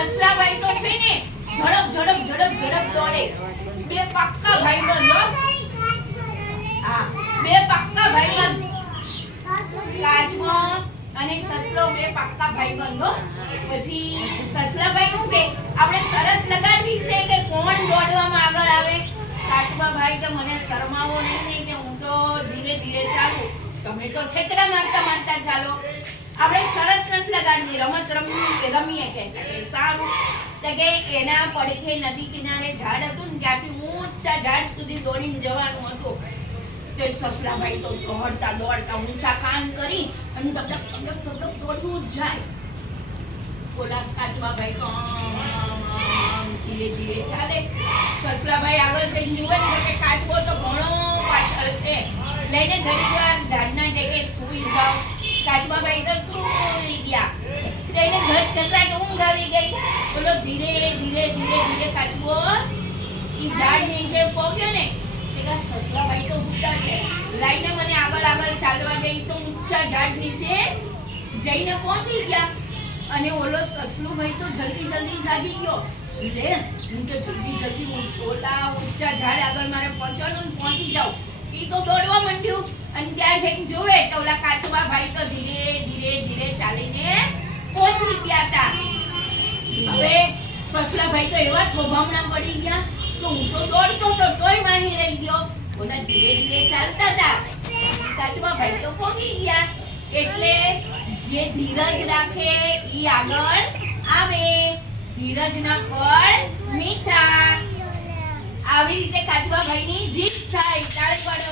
સસલાભાઈ તો છે ને ઝડપ દોડે. બે પક્કા ભાઈબંધો. હા, બે પક્કા ભાઈબંધ. કાચબો અને સસલો બે પક્કા ભાઈબંધો. પછી સસલાભાઈ શું કે આપણે શરત લગાડવી છે કે કોણ દોડવામાં આગળ આવે. કાચબા ભાઈ તો મને શરમાવો નહીં કે હું તો ધીરે ધીરે ચાલું, તમે તો ઠેકડા મારતા ચાલો. આપણે શરત નથી લગાડવી, રમત રમીએ કે સારું. કે એના પડખે નદી કિનારે ઝાડ હતું ને ત્યાંથી ઊંચા ઝાડ સુધી દોડીને જવાનું હતું. તે સસલાભાઈ તો દોડતા ઊંચા કાન કરી અને ધબધબ દોડવું જ જાય. ઓલા કાચબાભાઈ તો ધીરે ધીરે ચાલે. સસલાભાઈ આગળ જઈને જુએ કે કાચબો તો ઘણો પાછળ છે. લઈને ઘડીવાર ઝાડના ટેકે સૂઈ જાવ. કાચબાભાઈ તો સૂઈ ગયા. તેને ઘટ ઘટાટ ઊંઘ આવી ગઈ. બોલો ધીરે ધીરે કાચબો ઈ ઝાડ નીચે પહોંચ્યો ને એટલે સસલાભાઈ તો ઉડતા છે. લાઈને મને આગળ ચાલવા ગઈ તો ઊંચા ઝાડ નીચે જઈને પહોંચી ગયા. અને ઓલો સસલુભાઈ તો જલ્દી જાગી ગયો. લે હું તો જલ્દી ઓલા ઊંચા ઝાડ આગળ મારે પહોંચવાનું ને પહોંચી જાઉં. ઈ તો દોડવા માંડ્યું અને ત્યાં જઈને જોવે તો ઓલા કાચબા ભાઈ તો ધીરે ચાલીને પહોંચી ગયા હતા. હવે સસલાભાઈ તો એવા થોભામણા પડી ગયા તો હું તો દોડતો તો તોય માહી રહી ગયો. ઓલા ધીરે ચાલતા હતા. કાચબા ભાઈ તો પહોંચી ગયા. એટલે જે ધીરજ રાખે ઈ આગળ આવે. ધીરજના ફળ મીઠા. આવી રીતે કાચબાભાઈની જીત થાય. તાળી પાડો.